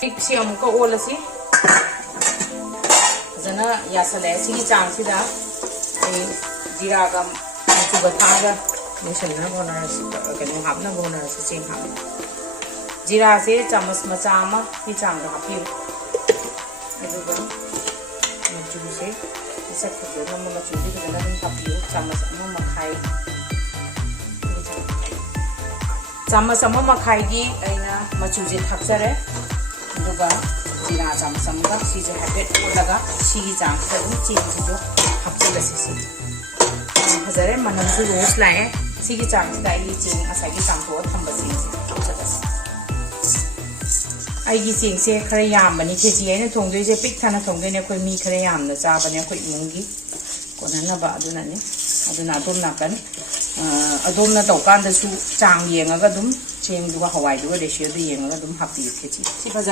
ꯁꯤ ꯑꯃꯨꯛꯀ ꯑꯣꯜꯂꯁꯤ ꯐꯖꯅ ꯌꯥꯁꯜꯂꯦ ꯁꯤꯒꯤ ꯆꯥꯡꯁꯤꯗ ꯑꯩ ꯖꯤꯔꯥꯒ ꯃꯆꯨꯒ ꯊꯥꯛꯑꯒ ꯂꯣꯏꯁꯤꯟꯅꯕ ꯍꯣꯠꯅꯔꯁꯤ ꯀꯩꯅꯣ ꯍꯥꯞꯅꯕ ꯍꯣꯠꯅꯔꯁꯤ ꯆꯦꯡ ꯍꯥꯞꯅ ꯖꯤꯔꯥꯁꯦ ꯆꯥꯃꯁ ꯃꯆꯥ ꯑꯃꯒꯤ ꯆꯥꯡꯗ ꯍꯥꯞꯄꯤꯌꯨ ꯑꯗꯨꯒ ꯃꯆꯨꯁꯦ ꯃꯁꯛ ꯐꯖꯅꯕ ꯃꯆꯨꯁꯦ ꯐꯖꯅ ꯑꯗꯨꯝ ꯍꯥꯞꯄꯤꯌꯨ ꯆꯥꯃꯁ ꯑꯃ ꯃꯈꯥꯏ ꯆꯥꯃꯁ ꯑꯃ ꯃꯈꯥꯏꯒꯤ ꯑꯩꯅ ꯃꯆꯨꯁꯦ ꯊꯥꯛꯆꯔꯦ ꯑꯗꯨꯒ ꯖꯤꯔꯥ ꯆꯥꯃꯁ ꯑꯃꯒ ꯁꯤꯁꯦ ꯍꯥꯏꯐꯦꯠ ꯑꯣꯜꯂꯒ ꯁꯤꯒꯤ ꯆꯥꯡꯁꯤꯗ ꯑꯗꯨꯝ ꯆꯦꯡꯁꯤꯁꯨ ꯍꯥꯞꯆꯤꯜꯂꯁꯤ ꯁꯤ ꯐꯖꯔꯦ ꯃꯅꯝꯁꯨ ꯔꯣꯁ ꯂꯥꯛꯑꯦ ꯁꯤꯒꯤ ꯆꯥꯡꯁꯤꯗ ꯑꯩꯒꯤ ꯆꯦꯡ ꯉꯁꯥꯏꯒꯤ ꯆꯥꯝꯊꯣꯛꯑ ꯊꯝꯕ ꯆꯦꯡꯁꯦ ꯍꯥꯞꯆꯤꯜꯂꯁꯤ ꯑꯩꯒꯤ ꯆꯦꯡꯁꯦ ꯈꯔ ꯌꯥꯝꯕꯅꯤ ꯈꯦꯆꯤ ꯑꯩꯅ ꯊꯣꯡꯗꯣꯏꯁꯦ ꯄꯤꯛ ꯊꯟꯅ ꯊꯣꯡꯗꯣꯏꯅꯦ ꯑꯩꯈꯣꯏ ꯃꯤ ꯈꯔ ꯌꯥꯝꯅ ꯆꯥꯕꯅꯦ ꯑꯩꯈꯣꯏ ꯏꯃꯨꯡꯒꯤ ꯀꯣꯟꯅꯅꯕ ꯑꯗꯨꯅꯅꯤ ꯑꯗꯨꯅ ꯑꯗꯣꯝ ꯅꯥꯀꯟ ꯑꯗꯣꯝꯅ ꯇꯧꯀꯥꯟꯗꯁꯨ ꯆꯥꯡ ꯌꯦꯡꯉꯒ ꯑꯗꯨꯝ ꯆꯦꯡꯗꯨꯒ ꯍꯋꯥꯏꯗꯨꯒ ꯔꯦꯁꯤꯌꯣꯗꯨ ꯌꯦꯡꯉꯒ ꯑꯗꯨꯝ ꯍꯥꯞꯄꯤꯌꯨ ꯈꯦꯆꯤ ꯁꯤ ꯐꯖ